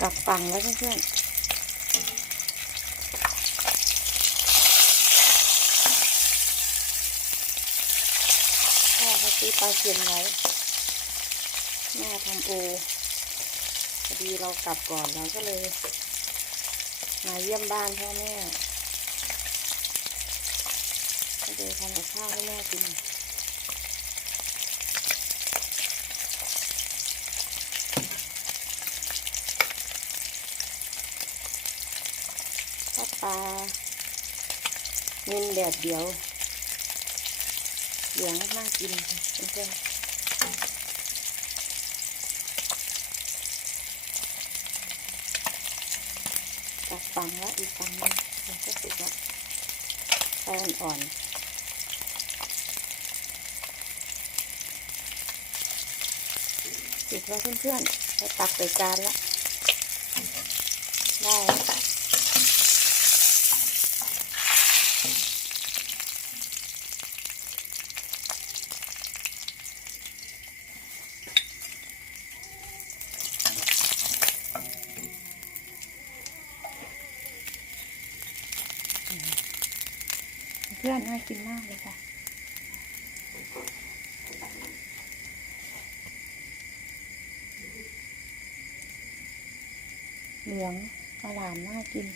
ตักฝั่งแล้วเพื่อนๆพ่อเขาซื้อปลาเค็มไว้แม่ทำโอพอดีเรากลับก่อนเราก็เลย มาเยี่ยมบ้านพ่อแม่ก็เลยทำกับข้าวให้แม่กิน ทอดปลาเงินแดดเดียวเหลืองน่ากกินเพื่อนๆตักฟังแล้วอีกฟังนึงมันก็สุกแล้วไฟอ่อนๆสุกแล้วเพื่อนๆเราตักใส่จานล้วได้ เพื่อนน่ากินมากเลยค่ะ เหลืองกระหล่ำน่ากิน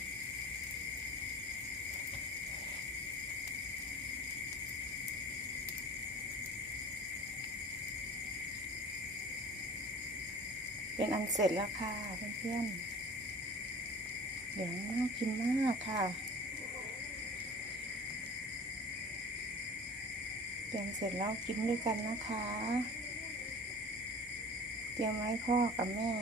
เป็นอันเสร็จแล้วค่ะเพื่อนๆเหลืองน่ากินมากค่ะ เตรียมเสร็จแล้วกินด้วยกันนะคะ เตรียมไว้พ่อกับแม่